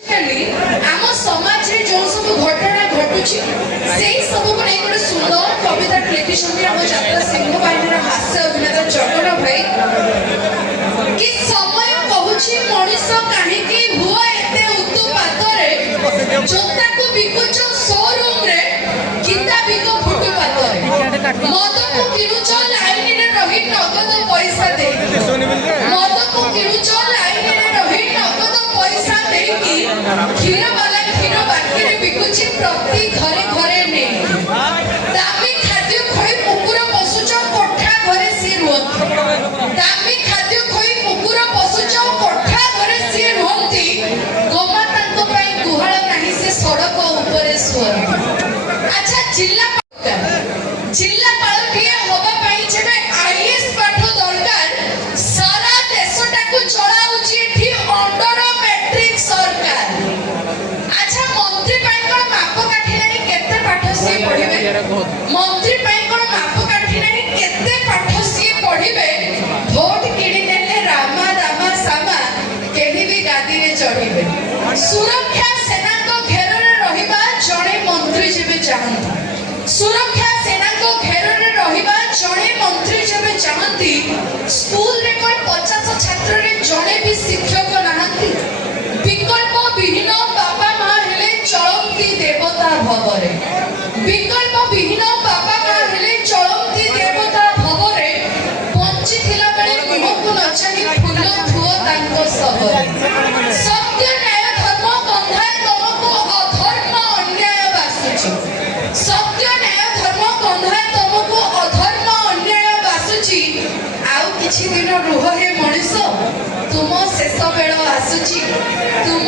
आम समाज रे जो सब घटना घटुची सेही सब को नै गोटे सुंदर कविता लिखिछन्ती हम यात्रा सिंह बाहिनीर हास्य अभिनेता जगन भाई कि समय कहूची मनुष्य काहे कि हुआ एते उत्पात रे जोता को बिकुच शोरूम रे किता बिको फुटपात रे मद को किनुच लाइन रे रही नगद पैसा दे मद को किनुच लाइन रे रही नगद पैसा दे कि क्षीर वाला क्षीर बाकी रे बिकुची प्रति घरे घरे ने दामी खाद्य खोई कुकुर पशुच कोठा घरे सी रुहत दामी खाद्य खोई कुकुर पशुच कोठा घरे सी रुहती गोमातांको पई गुहाळ नाही से सड़क ऊपर सुअर। अच्छा जिला पालटिया होबा पई जेबे आईएएस पाठ दरकार सारा देशटा को चलाउची एठी अंडर मैट्रिक सरकार। अच्छा मंत्री पई कोन माप काठी नाही केते पाठ से पढिबे मंत्री पई कोन माप काठी नाही केते पाठ से पढिबे वोट किडी देले रामा दामा सामा केही भी गादी रे चढ़िबे सुरक्षा सेना को घेर रे रहिबा जणे मंत्री जेबे चाहंती सुरक्षा सेना को घेर रे रहिबा जणे मंत्री जेबे चाहंती स्कूल रे कोई 50 छात्र रे जणे भी शिक्षक नाहंती विकल्प विहीन बाबा मां हेले चलंती देवता भवरे विकल्प विहीन बाबा मां हेले चलंती देवता भवरे पंची थिला बेले मुहको नछानी फूल धुओ तांको सबरे सत्य न्याय धर्म बंधाए तुमको अधर्म अन्याय बासुची सत्य न्याय धर्म बंधाए तुमको अधर्म अन्याय बासुची आउ किछि दिन रुह हे मनुष्य तुम शेष बेल आसुची तुम